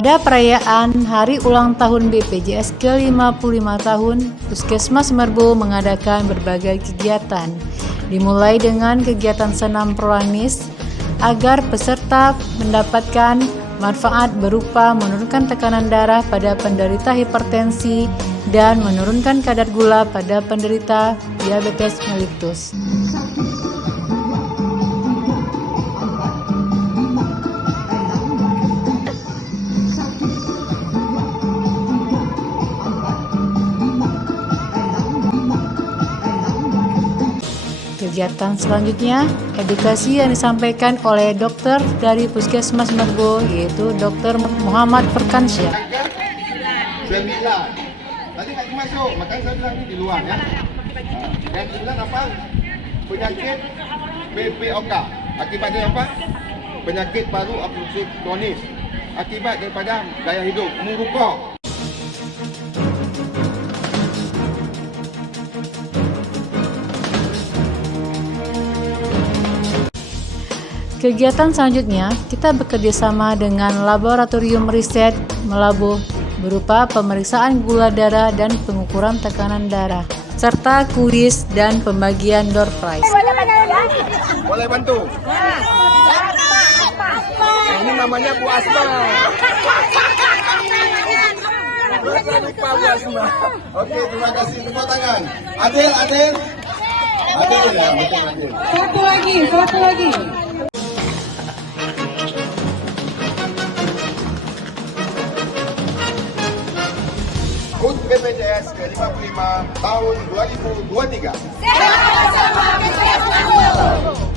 Pada perayaan Hari Ulang Tahun BPJS ke-55 tahun, Puskesmas Merbau mengadakan berbagai kegiatan, dimulai dengan kegiatan senam prolanis agar peserta mendapatkan manfaat berupa menurunkan tekanan darah pada penderita hipertensi dan menurunkan kadar gula pada penderita diabetes mellitus. Kegiatan selanjutnya, edukasi yang disampaikan oleh dokter dari Puskesmas Merbau, yaitu Dr. Muhammad Firkansyah. 9. Tadi tak masuk, makanya saya bilang ini di luar ya. Yang 9 apa? Penyakit PPOK. Akibatnya apa? Penyakit paru obstruktif kronis. Akibat daripada gaya hidup merokok. Kegiatan selanjutnya, kita bekerjasama dengan Laboratorium Riset Melabo berupa pemeriksaan gula darah dan pengukuran tekanan darah, serta kuis dan pembagian door prize. Boleh bantu? Ini namanya Bu Asma. Jangan lupa Bu Asma. Oke, terima kasih. Tepuk tangan. Adil. Adil ya, betul Adil. Satu lagi. HUT BPJS ke-55 tahun 2023. Sehat bersama BPJS Merbau.